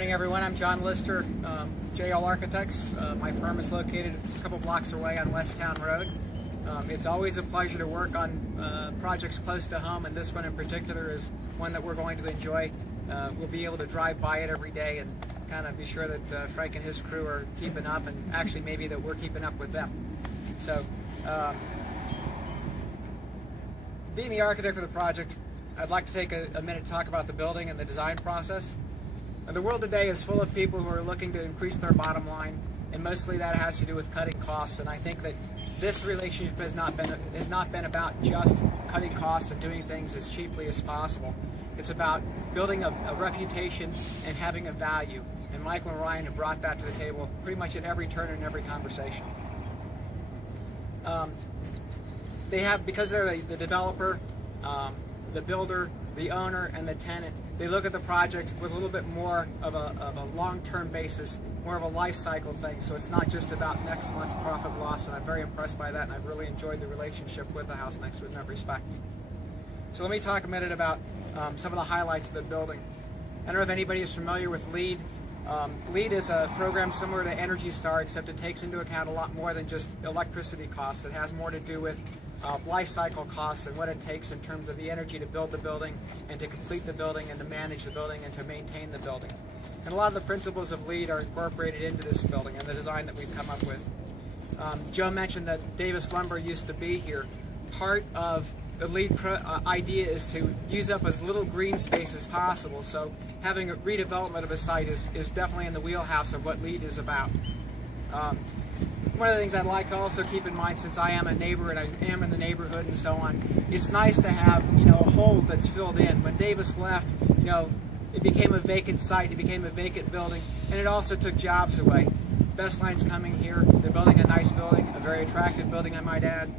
morning, everyone. I'm John Lister, JL Architects. My firm is located a couple blocks away on West Town Road. It's always a pleasure to work on projects close to home, and this one in particular is one that we're going to enjoy. We'll be able to drive by it every day and kind of be sure that Frank and his crew are keeping up, and actually maybe that we're keeping up with them. So, being the architect for the project, I'd like to take a minute to talk about the building and the design process. The world today is full of people who are looking to increase their bottom line, and mostly that has to do with cutting costs. And I think that this relationship has not been about just cutting costs and doing things as cheaply as possible. It's about building a reputation and having a value. And Michael and Ryan have brought that to the table pretty much at every turn in every conversation. They have, because they're the developer, the builder, the owner, and the tenant, they look at the project with a little bit more of a long-term basis, more of a life cycle thing, so it's not just about next month's profit loss, and I'm very impressed by that, and I've really enjoyed the relationship with the house next to it in that respect. So let me talk a minute about some of the highlights of the building. I don't know if anybody is familiar with LEED. LEED is a program similar to Energy Star, except it takes into account a lot more than just electricity costs. It has more to do with life cycle costs and what it takes in terms of the energy to build the building and to complete the building and to manage the building and to maintain the building. And a lot of the principles of LEED are incorporated into this building and the design that we've come up with. Joe mentioned that Davis Lumber used to be here. Part of the LEED idea is to use up as little green space as possible, so having a redevelopment of a site is definitely in the wheelhouse of what LEED is about. One of the things I'd like to also keep in mind, since I am a neighbor and I am in the neighborhood and so on, it's nice to have, a hole that's filled in. When Davis left, it became a vacant site, it became a vacant building, and it also took jobs away. Best Line's coming here. They're building a nice building, a very attractive building, I might add.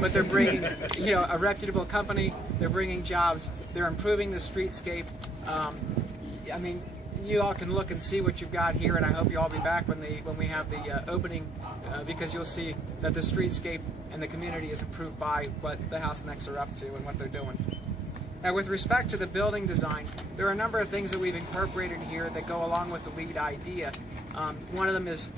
But they're bringing, a reputable company. They're bringing jobs. They're improving the streetscape. I mean, you all can look and see what you've got here, and I hope you all be back when we have the opening, because you'll see that the streetscape and the community is improved by what the house next are up to and what they're doing. Now, with respect to the building design, there are a number of things that we've incorporated here that go along with the LEED idea. One of them is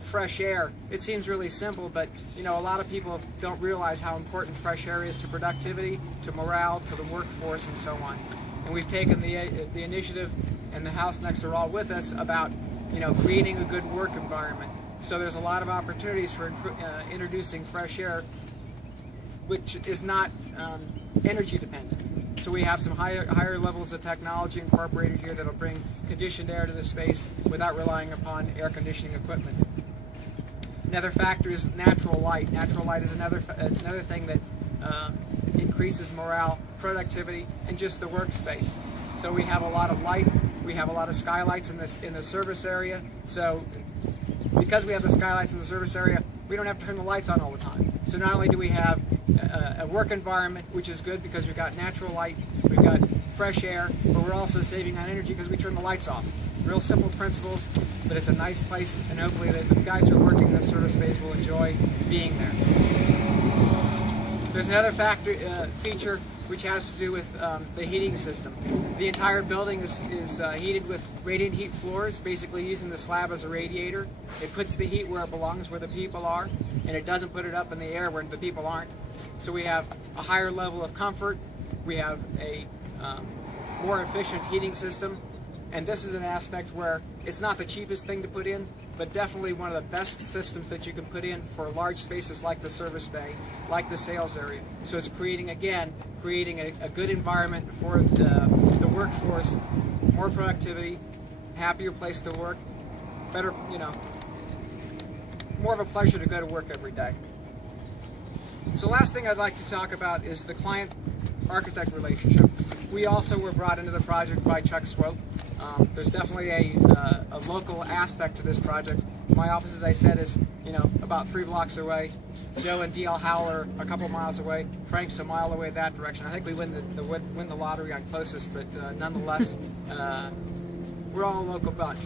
fresh air. It seems really simple, but a lot of people don't realize how important fresh air is to productivity, to morale, to the workforce, and so on. And we've taken the initiative, and the house next are all with us, about creating a good work environment. So there's a lot of opportunities for introducing fresh air, which is not energy dependent. So we have some higher levels of technology incorporated here that'll bring conditioned air to the space without relying upon air conditioning equipment. Another factor is natural light. Natural light is another thing that increases morale, productivity, and just the workspace. So we have a lot of light. We have a lot of skylights in the service area. So because we have the skylights in the service area, we don't have to turn the lights on all the time. So not only do we have a work environment, which is good because we've got natural light, we've got fresh air, but we're also saving on energy because we turn the lights off. Real simple principles, but it's a nice place, and hopefully the guys who are working in this service space will enjoy being there. There's another feature which has to do with the heating system. The entire building is heated with radiant heat floors, basically using the slab as a radiator. It puts the heat where it belongs, where the people are, and it doesn't put it up in the air where the people aren't. So we have a higher level of comfort, we have a more efficient heating system, and this is an aspect where it's not the cheapest thing to put in, but definitely one of the best systems that you can put in for large spaces like the service bay, like the sales area. So it's creating a good environment for the workforce, more productivity, happier place to work, better, more of a pleasure to go to work every day. So last thing I'd like to talk about is the client-architect relationship. We also were brought into the project by Chuck Swope. There's definitely a local aspect to this project. My office, as I said, is about 3 blocks away. Joe and D.L. Howell are a couple miles away. Frank's a mile away that direction. I think we win the lottery on closest, but nonetheless, we're all a local bunch.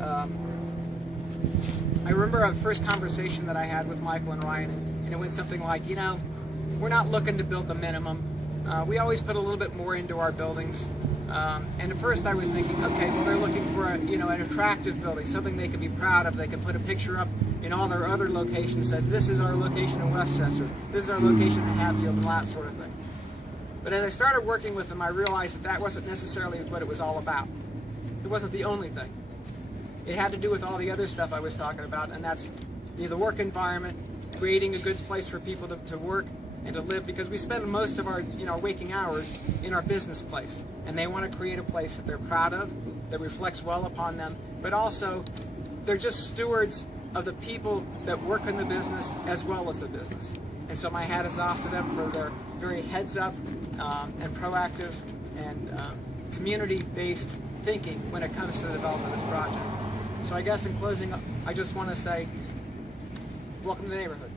I remember a first conversation that I had with Michael and Ryan, and it went something like, we're not looking to build the minimum. We always put a little bit more into our buildings. And at first I was thinking, okay, well, they're looking for an attractive building, something they can be proud of. They can put a picture up in all their other locations, says this is our location in Westchester, this is our location in Hatfield, and that sort of thing. But as I started working with them, I realized that wasn't necessarily what it was all about. It wasn't the only thing. It had to do with all the other stuff I was talking about, and that's the work environment, creating a good place for people to work and to live, because we spend most of our waking hours in our business place, and they want to create a place that they're proud of, that reflects well upon them, but also they're just stewards of the people that work in the business as well as the business. And so my hat is off to them for their very heads up and proactive and community-based thinking when it comes to the development of the project. So I guess in closing, I just want to say, welcome to the neighborhood.